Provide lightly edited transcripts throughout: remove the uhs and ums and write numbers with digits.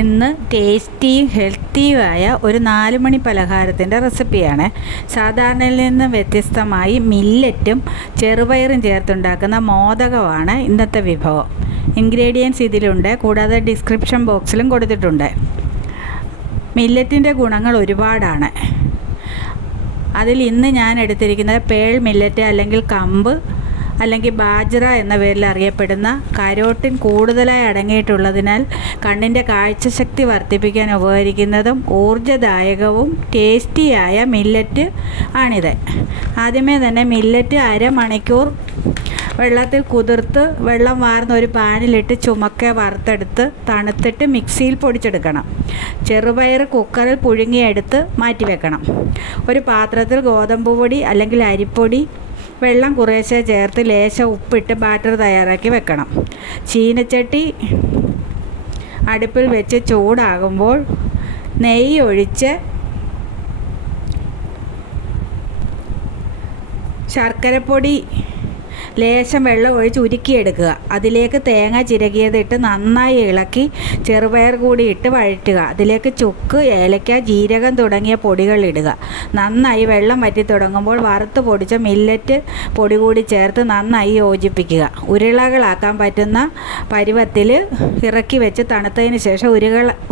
ഇന്ന് ടേസ്റ്റിയും ഹെൽത്തിയുമായ ഒരു 4 മണി പലഹാരത്തിൻ്റെ റെസിപ്പിയാണ്. സാധാരണയിൽ നിന്ന് വ്യത്യസ്തമായി മില്ലറ്റും ചെറുപയറും ചേർത്തുണ്ടാക്കുന്ന മോദകമാണ് ഇന്നത്തെ വിഭവം. ഇൻഗ്രീഡിയൻസ് ഇതിലുണ്ട്, കൂടാതെ ഡിസ്ക്രിപ്ഷൻ ബോക്സിലും കൊടുത്തിട്ടുണ്ട്. മില്ലറ്റിൻ്റെ ഗുണങ്ങൾ ഒരുപാടാണ്. അതിൽ ഇന്ന് ഞാൻ എടുത്തിരിക്കുന്നത് പേൾ മില്ലറ്റ് അല്ലെങ്കിൽ കമ്പ് അല്ലെങ്കിൽ ബാജ്ര എന്ന പേരിൽ അറിയപ്പെടുന്ന കരോട്ടിൻ കൂടുതലായി അടങ്ങിയിട്ടുള്ളതിനാൽ കണ്ണിൻ്റെ കാഴ്ചശക്തി വർദ്ധിപ്പിക്കാൻ ഉപകരിക്കുന്നതും ഊർജ്ജദായകവും ടേസ്റ്റിയായ മില്ലറ്റ് ആണിത്. ആദ്യമേ തന്നെ മില്ലറ്റ് അരമണിക്കൂർ വെള്ളത്തിൽ കുതിർത്ത് വെള്ളം വാർന്ന ഒരു പാനിലിട്ട് ചുമക്കെ വറുത്തെടുത്ത് തണുത്തിട്ട് മിക്സിയിൽ പൊടിച്ചെടുക്കണം. ചെറുപയർ കുക്കറിൽ പുഴുങ്ങിയെടുത്ത് മാറ്റി വെക്കണം. ഒരു പാത്രത്തിൽ ഗോതമ്പ് പൊടി അല്ലെങ്കിൽ അരിപ്പൊടി വെള്ളം കുറേശ്ശെ ചേർത്ത് ലേശം ഉപ്പിട്ട് ബാറ്റർ തയ്യാറാക്കി വെക്കണം. ചീനച്ചട്ടി അടുപ്പിൽ വെച്ച് ചൂടാകുമ്പോൾ നെയ്യ് ഒഴിച്ച് ശർക്കരപ്പൊടി ലേശം വെള്ളം ഒഴിച്ച് ഉരുക്കിയെടുക്കുക. അതിലേക്ക് തേങ്ങ ചിരകിയതിട്ട് നന്നായി ഇളക്കി ചെറുപയർ കൂടി ഇട്ട് വഴറ്റുക. അതിലേക്ക് ചുക്ക്, ഏലക്ക, ജീരകം തുടങ്ങിയ പൊടികൾ ഇടുക. നന്നായി വെള്ളം വറ്റി തുടങ്ങുമ്പോൾ വറുത്ത് പൊടിച്ച മില്ലറ്റ് പൊടി കൂടി ചേർത്ത് നന്നായി യോജിപ്പിക്കുക. ഉരുളകളാക്കാൻ പറ്റുന്ന പരുവത്തിൽ ഇറക്കി വെച്ച് തണുത്തതിന് ശേഷം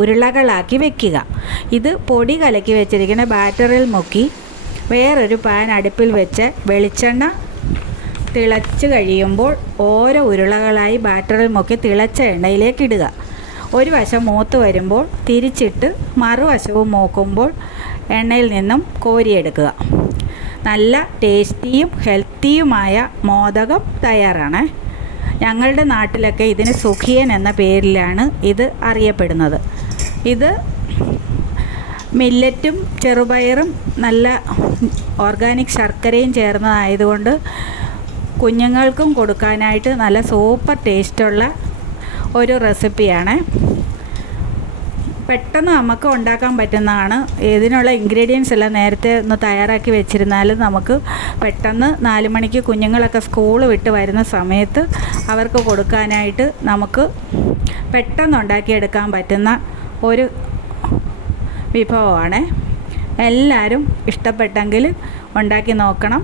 ഉരുളകളാക്കി വെക്കുക. ഇത് പൊടി കലക്കി വെച്ചിരിക്കുന്ന ബാറ്ററിൽ മുക്കി വേറൊരു പാൻ അടുപ്പിൽ വെച്ച് വെളിച്ചെണ്ണ തിളച്ച് കഴിയുമ്പോൾ ഓരോ ഉരുളകളായി ബാറ്ററിൽ മുക്കി തിളച്ച എണ്ണയിലേക്ക് ഇടുക. ഒരു വശം മൂത്ത് വരുമ്പോൾ തിരിച്ചിട്ട് മറുവശവും മൂക്കുമ്പോൾ എണ്ണയിൽ നിന്നും കോരിയെടുക്കുക. നല്ല ടേസ്റ്റിയും ഹെൽത്തിയുമായ മോദകം തയ്യാറാണ്. ഞങ്ങളുടെ നാട്ടിലൊക്കെ ഇതിന് സുഖിയൻ എന്ന പേരിലാണ് ഇത് അറിയപ്പെടുന്നത്. ഇത് മില്ലറ്റും ചെറുപയറും നല്ല ഓർഗാനിക് ശർക്കരയും ചേർന്നതായതുകൊണ്ട് കുഞ്ഞുങ്ങൾക്കും കൊടുക്കാനായിട്ട് നല്ല സൂപ്പർ ടേസ്റ്റുള്ള ഒരു റെസിപ്പിയാണ്. പെട്ടെന്ന് നമുക്ക് ഉണ്ടാക്കാൻ പറ്റുന്നതാണ്. ഇതിനുള്ള ഇൻഗ്രീഡിയൻസ് എല്ലാം നേരത്തെ ഒന്ന് തയ്യാറാക്കി വെച്ചിരുന്നാൽ നമുക്ക് പെട്ടെന്ന് 4 മണിക്ക് കുഞ്ഞുങ്ങളൊക്കെ സ്കൂൾ വിട്ട് വരുന്ന സമയത്ത് അവർക്ക് കൊടുക്കാനായിട്ട് നമുക്ക് പെട്ടെന്ന് ഉണ്ടാക്കിയെടുക്കാൻ പറ്റുന്ന ഒരു വിഭവമാണ്. എല്ലാവരും ഇഷ്ടപ്പെട്ടെങ്കിൽ ഉണ്ടാക്കി നോക്കണം.